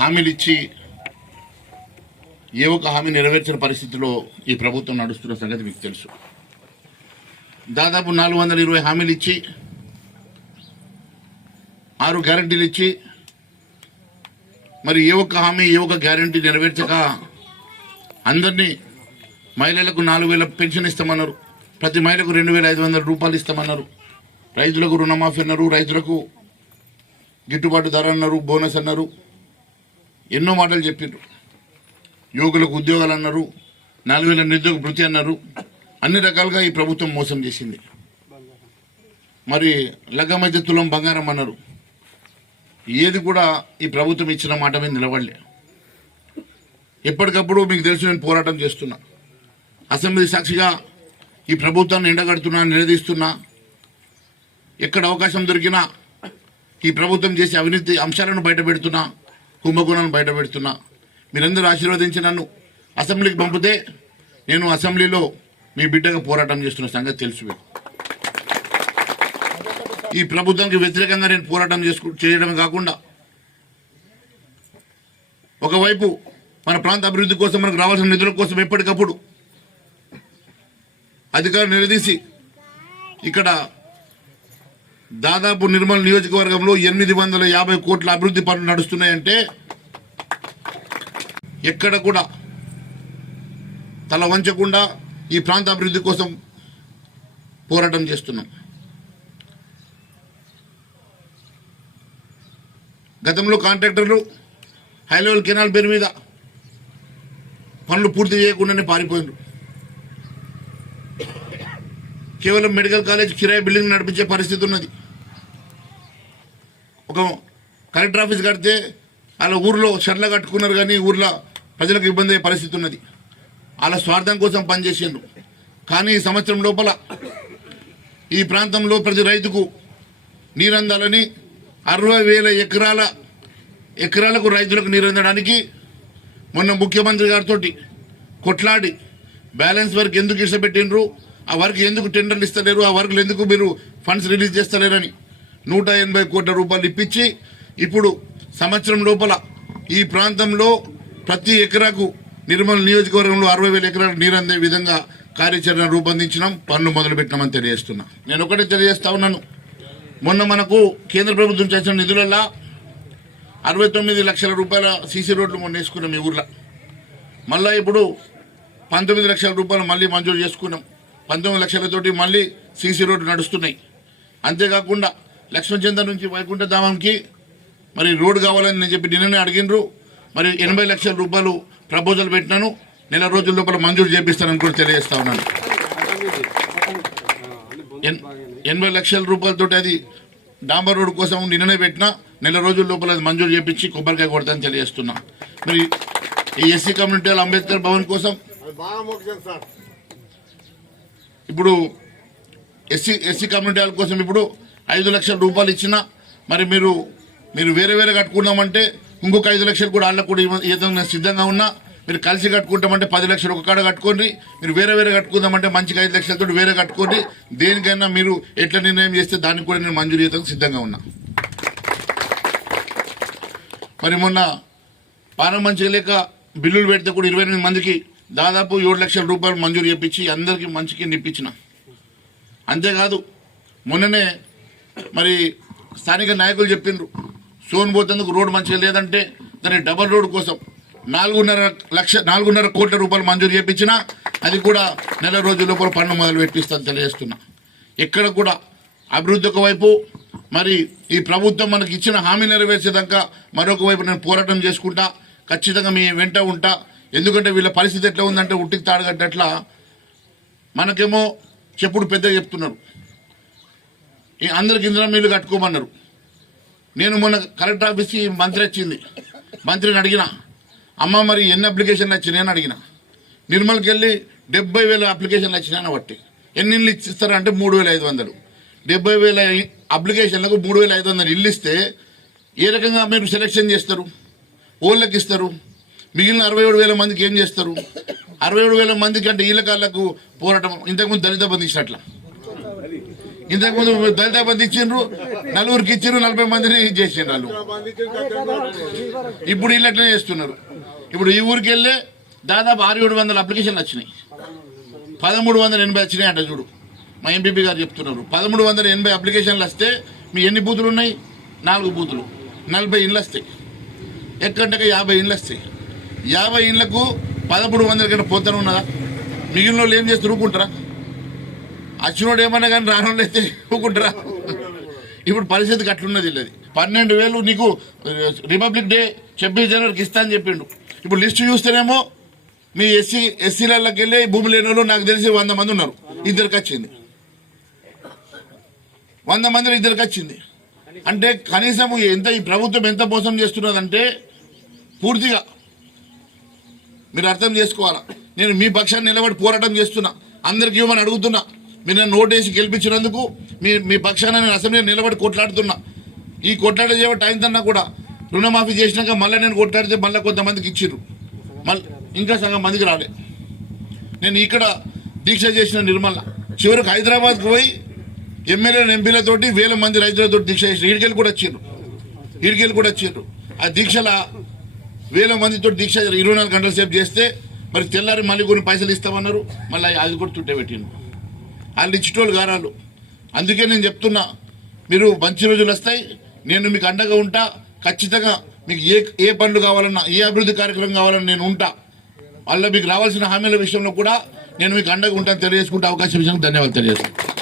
హామీలు ఇచ్చి ఏ ఒక్క హామీ నెరవేర్చిన పరిస్థితిలో ఈ ప్రభుత్వం నడుస్తున్న సంగతి మీకు తెలుసు. దాదాపు నాలుగు వందల ఇరవై హామీలు ఇచ్చి ఆరు గ్యారంటీలు ఇచ్చి మరి ఏ ఒక్క హామీ ఏ ఒక్క గ్యారంటీ నెరవేర్చక అందరినీ మహిళలకు నాలుగు వేల పెన్షన్ ఇస్తామన్నారు. ప్రతి మహిళకు రెండు వేల ఐదు వందల రూపాయలు ఇస్తామన్నారు. రైతులకు రుణమాఫీ అన్నారు రైతులకు గిట్టుబాటు ధర అన్నారు బోనస్ అన్నారు. ఎన్నో మాటలు చెప్పిండ్రు యువకులకు ఉద్యోగాలు అన్నారు నాలుగు వేల నిరుద్యోగ భృతి అన్నారు. అన్ని రకాలుగా ఈ ప్రభుత్వం మోసం చేసింది. మరి లగ్గమధ్య తులం బంగారం అన్నారు. ఏది కూడా ఈ ప్రభుత్వం ఇచ్చిన మాట మీద నిలబడలే. ఎప్పటికప్పుడు మీకు తెలుసు నేను పోరాటం చేస్తున్నా. అసెంబ్లీ సాక్షిగా ఈ ప్రభుత్వాన్ని ఎండగడుతున్నా నిలదీస్తున్నా. ఎక్కడ అవకాశం దొరికినా ఈ ప్రభుత్వం చేసే అవినీతి అంశాలను బయటపెడుతున్నా. కుంభకోణాన్ని బయట పెడుతున్నా. మీరందరూ ఆశీర్వదించి నన్ను అసెంబ్లీకి పంపితే నేను అసెంబ్లీలో మీ బిడ్డగా పోరాటం చేస్తున్న సంగతి తెలుసు ఈ ప్రభుత్వానికి వ్యతిరేకంగా నేను పోరాటం చేసుకు చేయడమే కాకుండా ఒకవైపు మన ప్రాంత అభివృద్ధి కోసం మనకు రావాల్సిన నిధుల కోసం ఎప్పటికప్పుడు అధికారులు నిలదీసి ఇక్కడ దాదాపు నిర్మల్ నియోజకవర్గంలో ఎనిమిది వందల యాభై కోట్ల అభివృద్ధి పనులు నడుస్తున్నాయంటే ఎక్కడ కూడా తల వంచకుండా ఈ ప్రాంత అభివృద్ధి కోసం పోరాటం చేస్తున్నాం. గతంలో కాంట్రాక్టర్లు హైలెవెల్ కెనాల్ పేరు మీద పనులు పూర్తి చేయకుండానే పారిపోయినారు. కేవలం మెడికల్ కాలేజ్ కిరాయి బిల్డింగ్ నడిపించే పరిస్థితి ఉన్నది. ఒక కలెక్టర్ ఆఫీస్ కడితే వాళ్ళ ఊర్లో షర్ల కట్టుకున్నారు కానీ ఊర్లో ప్రజలకు ఇబ్బంది అయ్యే పరిస్థితి ఉన్నది. వాళ్ళ స్వార్థం కోసం పనిచేసిండ్రు. కానీ ఈ సంవత్సరం లోపల ఈ ప్రాంతంలో ప్రతి రైతుకు నీరందాలని అరవై వేల ఎకరాల ఎకరాలకు రైతులకు నీరందడానికి మొన్న ముఖ్యమంత్రి గారితో కొట్లాడి బ్యాలెన్స్ వర్క్ ఎందుకు ఇష్టపెట్టిండ్రు ఆ వర్క్ ఎందుకు టెండర్లు ఇస్తలేరు? ఆ వర్క్లు ఎందుకు మీరు ఫండ్స్ రిలీజ్ చేస్తలేరని నూట ఎనభై కోట్ల రూపాయలు ఇప్పించి ఇప్పుడు సంవత్సరం లోపల ఈ ప్రాంతంలో ప్రతి ఎకరాకు నిర్మల్ నియోజకవర్గంలో అరవై వేల ఎకరాలకు నీరు అందే విధంగా కార్యాచరణ రూపొందించినాం. పనులు మొదలుపెట్టినామని తెలియజేస్తున్నా. నేను ఒకటే తెలియజేస్తా ఉన్నాను. మొన్న మనకు కేంద్ర ప్రభుత్వం చేసిన నిధులలో అరవై తొమ్మిది లక్షల రూపాయల సీసీ రోడ్లు మొన్న వేసుకున్నాం ఈ ఊర్లో. మళ్ళీ ఇప్పుడు పంతొమ్మిది లక్షల రూపాయలు మళ్ళీ మంజూరు చేసుకున్నాం. పంతొమ్మిది లక్షలతోటి మళ్ళీ సీసీ రోడ్డు నడుస్తున్నాయి. అంతేకాకుండా లక్ష్మణచంద్ర నుంచి వైకుంఠ ధామంకి మరి రోడ్డు కావాలని నేను చెప్పి నిన్ననే అడిగినరు మరి ఎనభై లక్షల రూపాయలు ప్రపోజల్ పెట్టినాను. నెల రోజుల లోపల మంజూరు చేపిస్తానని కూడా తెలియజేస్తా ఉన్నాను. ఎన్- ఎనభై లక్షల రూపాయలతోటి అది డాంబర్ రోడ్డు కోసం నిన్ననే పెట్టినా నెల రోజుల లోపల అది మంజూరు చేపించి కొబ్బరికాయ కొడతానని తెలియజేస్తున్నా. మరి ఈ ఎస్సీ కమ్యూనిటీ అంబేద్కర్ భవన్ కోసం ఇప్పుడు ఎస్సీ ఎస్సీ కమ్యూనిటీ వాళ్ళ కోసం ఇప్పుడు ఐదు లక్షల రూపాయలు ఇచ్చినా మరి మీరు మీరు వేరే వేరే కట్టుకున్నామంటే ఇంకొక ఐదు లక్షలు కూడా వాళ్ళకు కూడా ఏదైనా సిద్ధంగా ఉన్నా మీరు కలిసి కట్టుకుంటామంటే పది లక్షలు ఒక కాడ కట్టుకోండి మీరు వేరే వేరే కట్టుకుందామంటే మంచిగా ఐదు లక్షలతో వేరే కట్టుకోండి దేనికైనా మీరు ఎట్లా నిర్ణయం చేస్తే దానికి కూడా నేను మంజూరు చేయడానికి సిద్ధంగా ఉన్నా. మరి మొన్న పానం మంచిగా లేక బిల్లులు పెడితే కూడా ఇరవై మందికి దాదాపు ఏడు లక్షల రూపాయలు మంజూరు చేయించి అందరికీ మంచికి నిప్పించిన అంతేకాదు మొన్ననే మరి స్థానిక నాయకులు చెప్పిండ్రు సోన్ పోతేందుకు రోడ్డు మంచిగా లేదంటే దాని డబల్ రోడ్ కోసం నాలుగున్నర లక్ష నాలుగున్నర కోట్ల రూపాయలు మంజూరు చేపించిన అది కూడా నెల రోజుల లోపల పన్ను మొదలు పెట్టిస్తాను తెలియజేస్తున్నా. ఎక్కడ కూడా అభివృద్ధి ఒకవైపు మరి ఈ ప్రభుత్వం మనకి ఇచ్చిన హామీ నెరవేర్చేదాకా మరొక వైపు నేను పోరాటం చేసుకుంటా ఖచ్చితంగా మీ వెంట ఉంటా. ఎందుకంటే వీళ్ళ పరిస్థితి ఎట్లా ఉందంటే ఉట్టికి తాడగట్టట్లా మనకేమో చెప్పుడు పెద్దగా చెప్తున్నారు. ఈ అందరికి ఇంద్రం మిల్లు కట్టుకోమన్నారు. నేను మొన్న కలెక్టర్ ఆఫీస్కి మంత్రి వచ్చింది. మంత్రిని అడిగిన అమ్మ మరి ఎన్ని అప్లికేషన్లు వచ్చినాయని అడిగిన. నిర్మల్కి వెళ్ళి డెబ్బై వేల అప్లికేషన్లు వచ్చినాయని బట్టి ఎన్ని ఇల్లు ఇస్తారంటే మూడు వేల ఐదు వందలు. డెబ్బై వేల అప్లికేషన్లకు మూడు వేల ఐదు వందలు ఇల్లు ఇస్తే ఏ రకంగా మీరు సెలెక్షన్ చేస్తారు? ఓళ్ళకి ఇస్తారు? మిగిలిన అరవై ఏడు వేల మందికి ఏం చేస్తారు? అరవై ఏడు వేల మందికి అంటే వీళ్ళ కాళ్ళకు పోరాటం ఇంతకుముందు దళిత బంధు ఇచ్చినట్ల. ఇంతకుముందు దళిత బంధు ఇచ్చిండ్రు నలుగురికి ఇచ్చిండ్రు నలభై మందిని చేసిండ్రు వాళ్ళు. ఇప్పుడు వీళ్ళు చేస్తున్నారు. ఇప్పుడు ఈ ఊరికి వెళ్ళే దాదాపు ఆరు ఏడు వందల అప్లికేషన్లు వచ్చినాయి. పదమూడు వందల ఎనభై వచ్చినాయి అంట చూడు. మా ఎంపీపీ గారు చెప్తున్నారు. పదమూడు వందల ఎనభై అప్లికేషన్లు వస్తే మీ ఎన్ని బూతులు ఉన్నాయి? నాలుగు బూతులు. నలభై ఇండ్లు వస్తాయి. ఎక్కడంటే యాభై ఇండ్లు వస్తాయి. యాభై ఇండ్లకు పదమూడు వందల కంటే పొద్దున ఉన్నదా? మిగిలిన వాళ్ళు ఏం చేస్తారు? ఊరుకుంటారా? వచ్చినోడు ఏమన్నా కానీ రానోళ్ళు అయితే ఊరుకుంటారా? ఇప్పుడు పరిస్థితికి అట్లున్నది లేదు పన్నెండు వేలు నీకు రిపబ్లిక్ డే ఛబ్బీస్ జనవరికి ఇస్తా అని చెప్పిండు. ఇప్పుడు లిస్ట్ చూస్తేనేమో మీ ఎస్సీ ఎస్సీలకి వెళ్ళి భూమి లేని వాళ్ళు నాకు తెలిసి వంద మంది ఉన్నారు. ఇద్దరికి వచ్చింది. వంద మందిలో ఇద్దరికి వచ్చింది. అంటే కనీసం ఎంత ఈ ప్రభుత్వం ఎంత మోసం చేస్తున్నదంటే పూర్తిగా మీరు అర్థం చేసుకోవాలా? నేను మీ పక్షాన్ని నిలబడి పోరాటం చేస్తున్నా. అందరికి ఇవ్వమని అడుగుతున్నా. మీరు నన్ను ఓటేసి గెలిపించినందుకు మీ మీ పక్షాన నేను అసెంబ్లీ నిలబడి కొట్లాడుతున్నా. ఈ కొట్లాట చేయబట్టి టైం తన్నా కూడా రుణమాఫీ చేసినాక మళ్ళీ నేను కొట్లాడితే మళ్ళీ కొంతమందికి ఇచ్చిర్రు. మళ్ళీ ఇంకా సగం మందికి రాలే. నేను ఇక్కడ దీక్ష చేసిన నిర్మల చివరికి హైదరాబాద్కు పోయి ఎమ్మెల్యేలు ఎంపీలతోటి వేల మంది రైతులతో దీక్ష చేసిన. ఈడికెళ్ళి కూడా వచ్చిర్రు. ఈడికెళ్ళి కూడా వచ్చిర్రు. ఆ దీక్షల వేల మందితో దీక్ష ఇరవై నాలుగు గంటల సేపు చేస్తే మరి తెల్లారి మళ్ళీ కొన్ని పైసలు ఇస్తామన్నారు. మళ్ళీ అది కూడా చుట్టే పెట్టిండు వాళ్ళు ఇచ్చిటోళ్ళు గారాలు అందుకే నేను చెప్తున్నా మీరు మంచి రోజులు వస్తాయి. నేను మీకు అండగా ఉంటా. ఖచ్చితంగా మీకు ఏ ఏ పనులు కావాలన్నా ఏ అభివృద్ధి కార్యక్రమం కావాలన్నా నేను ఉంటా. వాళ్ళ మీకు రావాల్సిన హామీల విషయంలో కూడా నేను మీకు అండగా ఉంటాను తెలియజేసుకుంటే అవకాశం విషయం ధన్యవాదాలు తెలియజేస్తాను